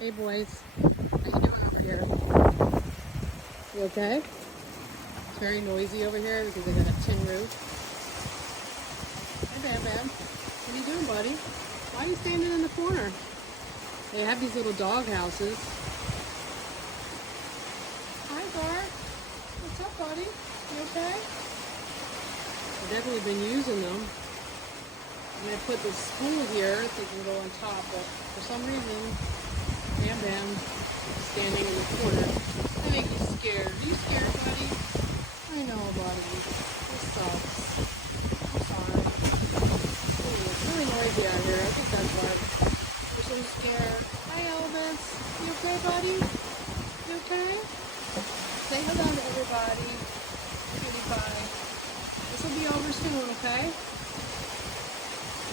Hey boys, how you doing over here? You okay? It's very noisy over here because they got a tin roof. Hey Bam Bam, what are you doing, buddy? Why are you standing in the corner? They have these little dog houses. Hi Gar, what's up, buddy? You okay? I've definitely been using them. I'm gonna put this spool here so you can go on top, but for some reason, Bam Bam is standing in the corner. That makes you scared. Are you scared, buddy? I know, buddy. This sucks. I'm sorry. Ooh, it's really noisy out here. I think that's why you're so scared. Hi, Elvis. You okay, buddy? You okay? Say hello to everybody. Cutie pie. This will be over soon, okay?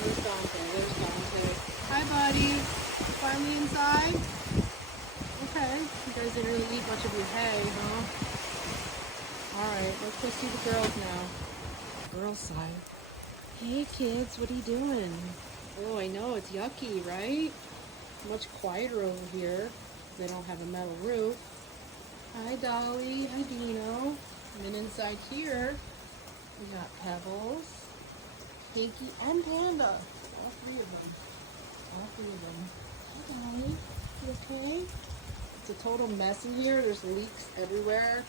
There's Dante. There's Dante. Hi, buddy. You finally inside? Okay. You guys didn't really eat much of your hay, huh? Alright, let's go see the girls now. Girls side. Hey kids, what are you doing? Oh, I know, it's yucky, right? Much quieter over here. They don't have a metal roof. Hi Dolly, hi Dino. And then inside here, we got Pebbles, Pinky, and Panda. All three of them. All three of them. Hi Dolly, you okay? It's a total mess in here. There's leaks everywhere.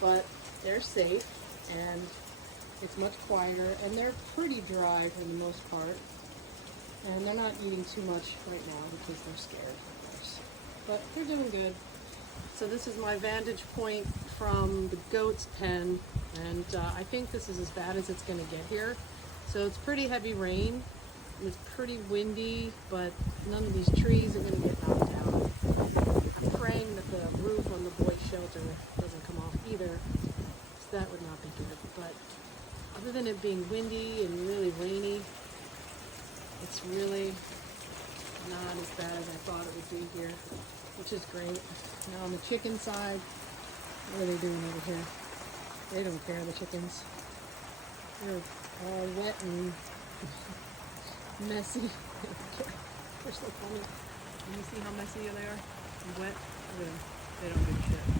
But they're safe and it's much quieter and they're pretty dry for the most part. And they're not eating too much right now because they're scared, of course. But they're doing good. So this is my vantage point from the goat's pen, and I think this is as bad as it's going to get here. So it's pretty heavy rain. And it's pretty windy, but none of these trees are going to get knocked down. I'm praying that the roof on the boys' shelter doesn't come off either, so that would not be good. But other than it being windy and really rainy, it's really not as bad as I thought it would be here, which is great. Now on the chicken side, what are they doing over here? They don't care, the chickens. They're all wet and messy. They're so funny. Can you see how messy they are? And wet? They don't give a shit.